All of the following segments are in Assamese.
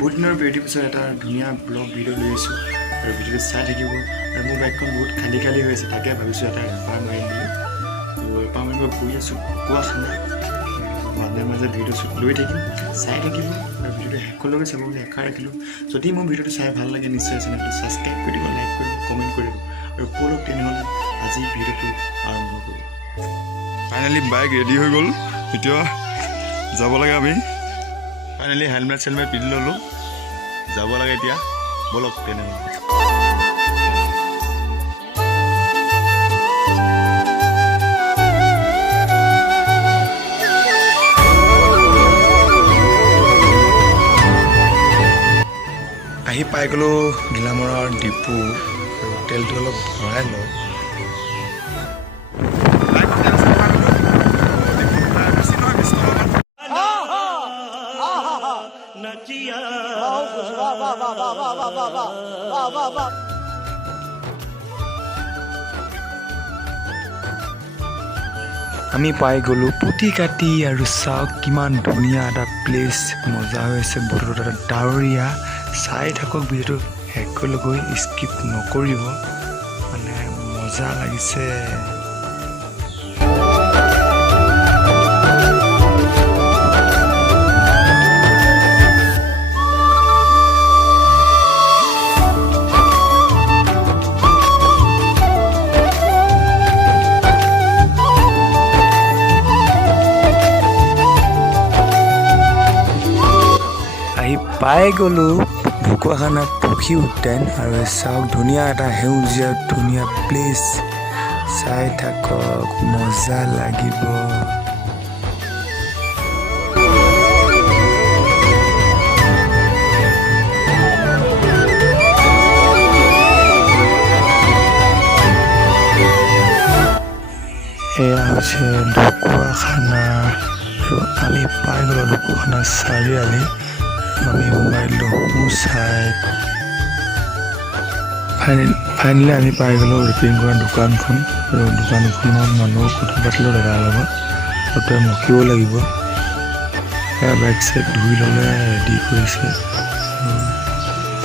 বহুত দিনৰ বিৰতিৰ পিছত এটা ধুনীয়া ব্লগ ভিডিঅ' লৈ আহিছোঁ আৰু ভিডিঅ'টো চাই থাকিব আৰু মোৰ বাইকখন বহুত খালী খালী হৈ আছে তাকে ভাবিছোঁ এটা ৰেপাৰ মাৰিম বুলি তো ৰেপাৰ মাৰিব গৈ আছোঁ কোৱা খানা মাজে মাজে ভিডিঅ' শ্বুট লৈ থাকিম চাই থাকিব আৰু ভিডিঅ'টো শেষলৈকে চাব বুলি আশা ৰাখিলোঁ যদি মোৰ ভিডিঅ'টো চাই ভাল লাগে নিশ্চয় চেনেলটো ছাবস্ক্ৰাইব কৰি দিব লাইক কৰিব কমেণ্ট কৰিব আৰু ব'লক তেনেহ'লে আজি ভিডিঅ'টো আৰম্ভ কৰোঁ ফাইনেলি বাইক ৰেডি হৈ গ'ল এতিয়া যাব লাগে আমি ফাইনেলি হেলমেট চেলমেট পিন্ধি ল'লোঁ যাব লাগে এতিয়া ব'লক তেনেহ'লে আহি পাই গ'লোঁ গিলামৰাৰ ডিপু আৰু তেলটো অলপ ভৰাই লওঁ আমি পাই গ'লোঁ পুতি কাটি আৰু চাওক কিমান ধুনীয়া এটা প্লেচ মজা হৈ আছে বতৰটো এটা ডাৱৰীয়া চাই থাকক ভিডিঅ'টো শেষলৈকে স্কিপ নকৰিব মানে মজা লাগিছে পাই গ'লোঁ ঢকুৱাখানা পক্ষী উদ্যান আৰু চাওক ধুনীয়া এটা সেউজীয়া ধুনীয়া প্লেচ চাই থাকক মজা লাগিব এয়া হৈছে ঢকুৱাখানা আৰু আমি পাই গ'লোঁ ঢকুৱাখানা চাৰিআলি আমি মোবাইলটো চাই ফাইনেলি আমি পাই গ'লোঁ ৰিপেয়াৰিং কৰা দোকানখন আৰু দোকানখনত মানুহ কথা পাতিলেও দাদাৰ লগত আৰু তই মকিব লাগিব সেয়া বাইক চাইক ধুই ল'লে ৰেডি কৰিছে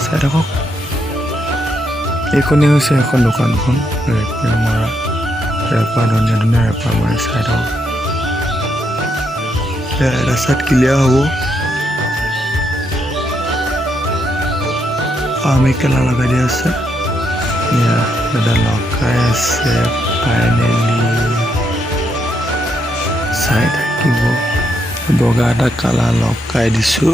চাই থাকক এইখনেই হৈছে এখন দোকানখন ৰেপাৰ মৰা ৰেপাৰ ধুনীয়া ধুনীয়া ৰেপাৰ মাৰি চাই থাকক এটা চাইড ক্লিয়াৰ হ'ব আমি কেলা লগাই দিয়া আছে দাদা লগাই আছে ফাইনেলি চাই থাকিব বগা এটা কালাৰ লগাই দিছোঁ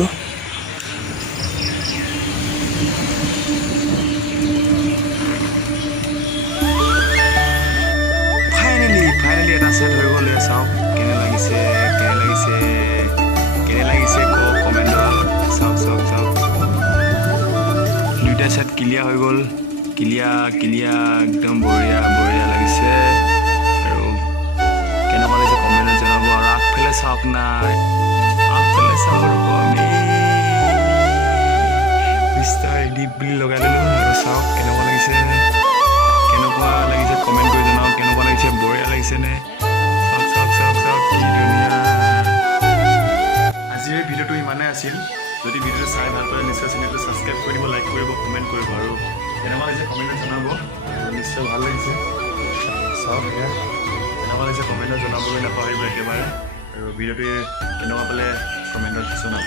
ফাইনেলি এটা ছেট হৈ গ'ল চাওক কেনে লাগিছে কমেণ্টত চাওক দুইটা ছেট ক্লিয়াৰ হৈ গ'ল ক্লিয়াৰ একদম বঢ়িয়া লাগিছে আৰু কেনেকুৱা লাগিছে কমেণ্টত জনাব আৰু আগফালে চাওক নাই আগফালে চাওক ৰ'ব আমি মিষ্টাৰ ৰিডিপ বুলি লগাই ল'লোঁ আৰু চাওক কেনেকুৱা লাগিছে কমেণ্ট কৰি জনাওক কেনেকুৱা লাগিছে বঢ়িয়া লাগিছেনে চাওক কি ধুনীয়া আজিৰ ভিডিঅ'টো ইমানেই আছিল যদি ভিডিঅ'টো চাই ভাল পালে নিশ্চয় চেনেলটো ছাবস্ক্ৰাইব কৰি দিব লাইক কৰিব কমেণ্ট কৰিব আৰু কেনেকুৱা লাগিছে কমেণ্টত জনাব নিশ্চয় ভাল লাগিছে চাওক এতিয়া কেনেকুৱা লাগিছে কমেণ্টত জনাবলৈ নাপাহৰিব একেবাৰে আৰু ভিডিঅ'টো কেনেকুৱা পালে কমেণ্টত জনাব